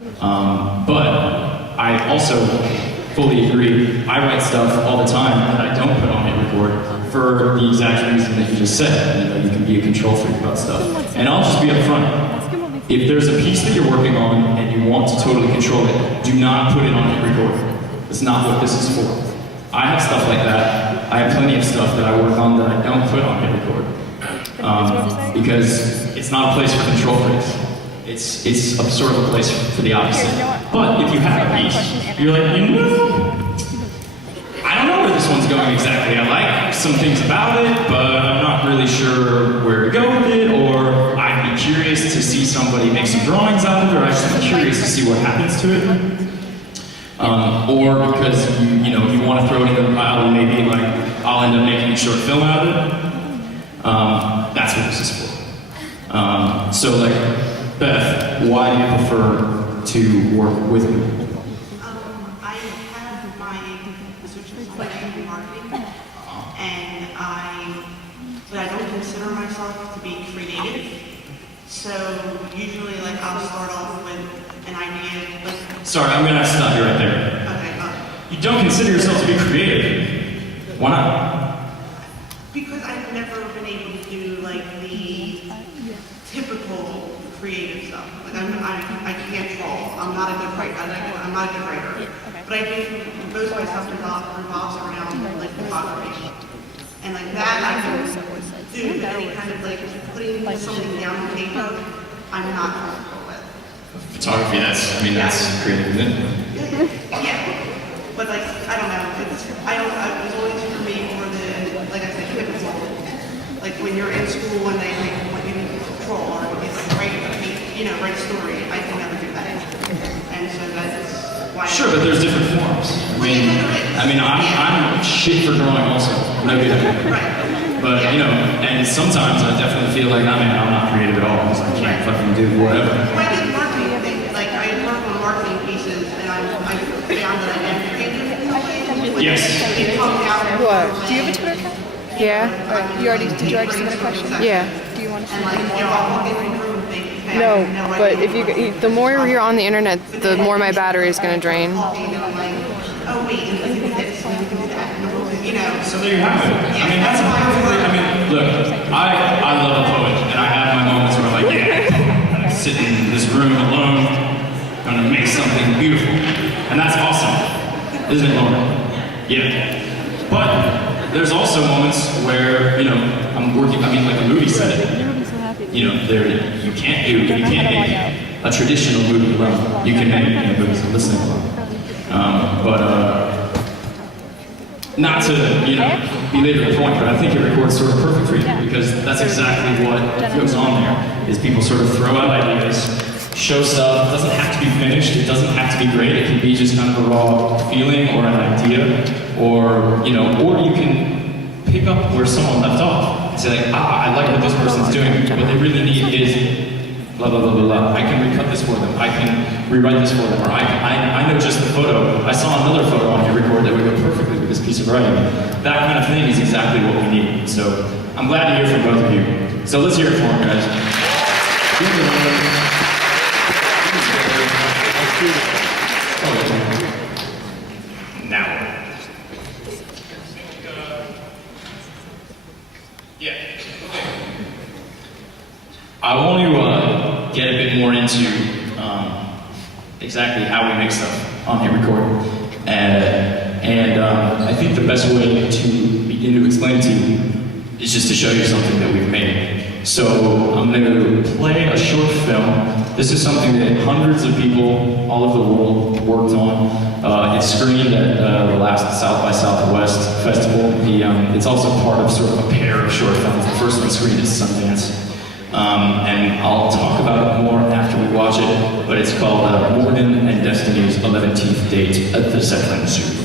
But I also fully agree. I write stuff all the time that I don't put on hit record for the exact reason that you just said. You know, you can be a control freak about stuff. And I'll just be upfront. If there's a piece that you're working on and you want to totally control it, do not put it on hit record. That's not what this is for. I have stuff like that. I have plenty of stuff that I work on that I don't put on hit record. Because it's not a place for control freaks. It's a sort of a place for the opposite. But if you have a piece, you're like, you know, I don't know where this one's going exactly. I like some things about it, but I'm not really sure where to go with it, or I'd be curious to see somebody make some drawings out of it, or I'd just be curious to see what happens to it. Or because you want to throw it into the pile and maybe like I'll end up making a short film out of it. That's what this is for. So like, Beth, why do you prefer to work with me? I have my associate's in marketing, and but I don't consider myself to be creative. So usually, like, I'll start off with an idea. Like, sorry, I'm gonna stop you right there. Okay. You don't consider yourself to be creative. Why not? Because I've never been able to do like the typical creative stuff. Like I can't draw. I'm not a good writer. I'm not a good writer. But I do. Most of my stuff revolves around like photography, and like that I can do. But any kind of like putting something down on paper, I'm not comfortable with. Photography. That's creative, isn't it? Yeah. But like I don't know. It was always for me for the, like I said, typical. Like when you're in school and they want you to draw or write a story, I can never do that. And so that's why. Sure, but there's different forms. I'm shit for drawing also. No good. Right. But and sometimes I definitely feel like I'm not creative at all because I can't fucking do whatever. Well, I did marketing things. Like I work on marketing pieces, and I found that I am creative. Yes. What? Do you have a Twitter account? Yeah. Did you already submit a question? Yeah. Do you want to submit more? No, but if the more you're on the internet, the more my battery is going to drain. Oh wait, So there you have it. That's perfectly. Look, I love a poet, and I have my moments where I'm like, yeah, I sit in this room alone, gonna make something beautiful, and that's awesome, isn't it, Lauren? Yeah. But there's also moments where I'm working. Like a movie set. You can't make a traditional movie alone. You can make movies listening alone. But not to belabor the point, but I think it records sort of perfect for you because that's exactly what goes on there. Is people sort of throw out ideas, show stuff. It doesn't have to be finished. It doesn't have to be great. It can be just kind of a raw feeling or an idea, or you can pick up where someone left off. Say like, I like what this person's doing. What they really need is blah blah blah blah blah. I can recut this for them. I can rewrite this for them. Or I know just the photo. I saw another photo on your record that would go perfectly with this piece of writing. That kind of thing is exactly what we need. So I'm glad to hear from both of you. So let's hear it for them, guys. Now. Yeah. I want to get a bit more into exactly how we make stuff on hit record, and I think the best way to begin to explain it to you is just to show you something that we've made. So I'm going to play a short film. This is something that hundreds of people all over the world worked on. It's screened at the last South by Southwest festival. It's also part of sort of a pair of short films. The first one screened at Sundance. And I'll talk about it more after we watch it, but it's called Morgan and Destiny's 11th Date at the Zetland Zoo.